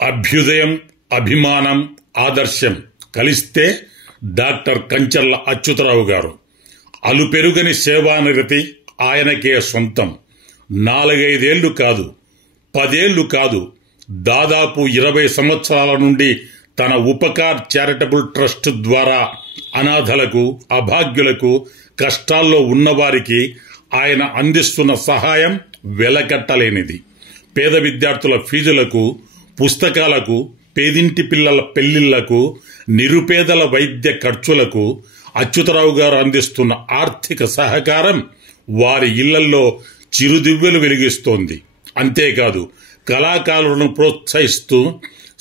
అభ్యుదయం, అభిమానం, ఆదర్శం కలిస్తే డాక్టర్ కంచర్ల అచ్యుతరావు గారు. అలుపెరుగని సేవానిరతి ఆయనకే సొంతం. 4-5 కాదు, 10 కాదు, దాదాపు 20 సంవత్సరాల నుండి తన ఉపకార్ చారిటబుల్ ట్రస్ట్ ద్వారా అనాథలకు, అభాగ్యులకు, కష్టాల్లో ఉన్నవారికి ఆయన అందిస్తున్న సహాయం వెలకట్టలేనిది. పేద విద్యార్థుల ఫీజులకు, పుస్తకాలకు, పేదింటి పిల్లల పెళ్లిళ్లకు, నిరుపేదల వైద్య ఖర్చులకు అచ్యుతరావు గారు అందిస్తున్న ఆర్థిక సహకారం వారి ఇళ్లల్లో చిరుదివ్వెలు వెలిగిస్తోంది. అంతేకాదు, కళాకారులను ప్రోత్సహిస్తూ,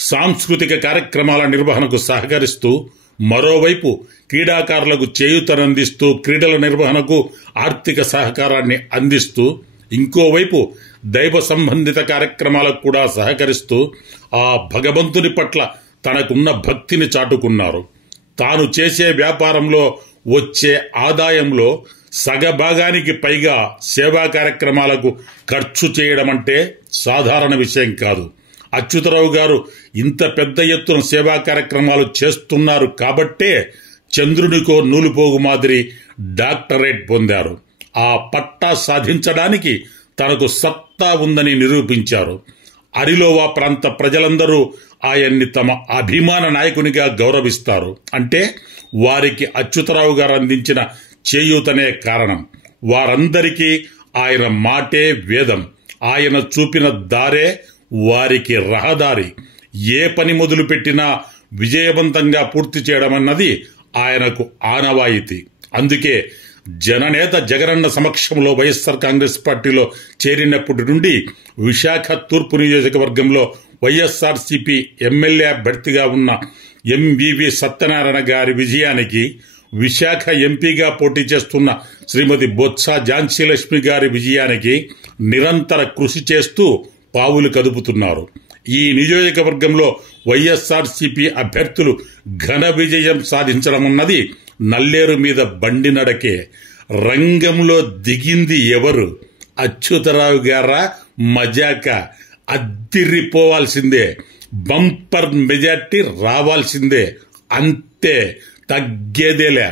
సాంస్కృతిక కార్యక్రమాల నిర్వహణకు సహకరిస్తూ, మరోవైపు క్రీడాకారులకు చేయూతనందిస్తూ క్రీడల నిర్వహణకు ఆర్థిక సహకారాన్ని అందిస్తూ, ఇంకోవైపు దైవ సంబంధిత కార్యక్రమాలకు కూడా సహకరిస్తూ ఆ భగవంతుని పట్ల తనకున్న భక్తిని చాటుకున్నారు. తాను చేసే వ్యాపారంలో వచ్చే ఆదాయంలో సగభాగానికి పైగా సేవా కార్యక్రమాలకు ఖర్చు చేయడం అంటే సాధారణ విషయం కాదు. అచ్యుతరావు గారు ఇంత పెద్ద ఎత్తున సేవా కార్యక్రమాలు చేస్తున్నారు కాబట్టే చంద్రునికో నూలుపోగు మాదిరి డాక్టరేట్ పొందారు. ఆ పట్టా సాధించడానికి తనకు సత్తా ఉందని నిరూపించారు. అరిలోవా ప్రాంత ప్రజలందరూ ఆయన్ని తమ అభిమాన నాయకునిగా గౌరవిస్తారు. అంటే వారికి అచ్యుతరావు గారు అందించిన చేయూతనే కారణం. వారందరికీ ఆయన మాటే వేదం. ఆయన చూపిన దారే వారికి రహదారి. ఏ పని మొదలుపెట్టినా విజయవంతంగా పూర్తి చేయడం అన్నది ఆయనకు ఆనవాయితీ. అందుకే జననేత జగనన్న సమక్షంలో వైఎస్ఆర్ కాంగ్రెస్ పార్టీలో చేరినప్పటి నుండి విశాఖ తూర్పు నియోజకవర్గంలో వైఎస్ఆర్సీపీ ఎమ్మెల్యే అభ్యర్థిగా ఉన్న ఎంవివి సత్యనారాయణ గారి విజయానికి, విశాఖ ఎంపీగా పోటీ చేస్తున్న శ్రీమతి బొత్స ఝాన్సీ లక్ష్మి గారి విజయానికి నిరంతర కృషి చేస్తూ పావులు కదుపుతున్నారు. ఈ నియోజకవర్గంలో వైఎస్ఆర్సీపీ అభ్యర్థులు ఘన విజయం సాధించడం అన్నది నల్లేరు మీద బండి నడకే. రంగంలో దిగింది ఎవరు? అచ్యుతరావు గారా? మజాక? అద్దిరిపోవాల్సిందే. బంపర్ మెజార్టీ రావాల్సిందే. అంతే, తగ్గేదేలే.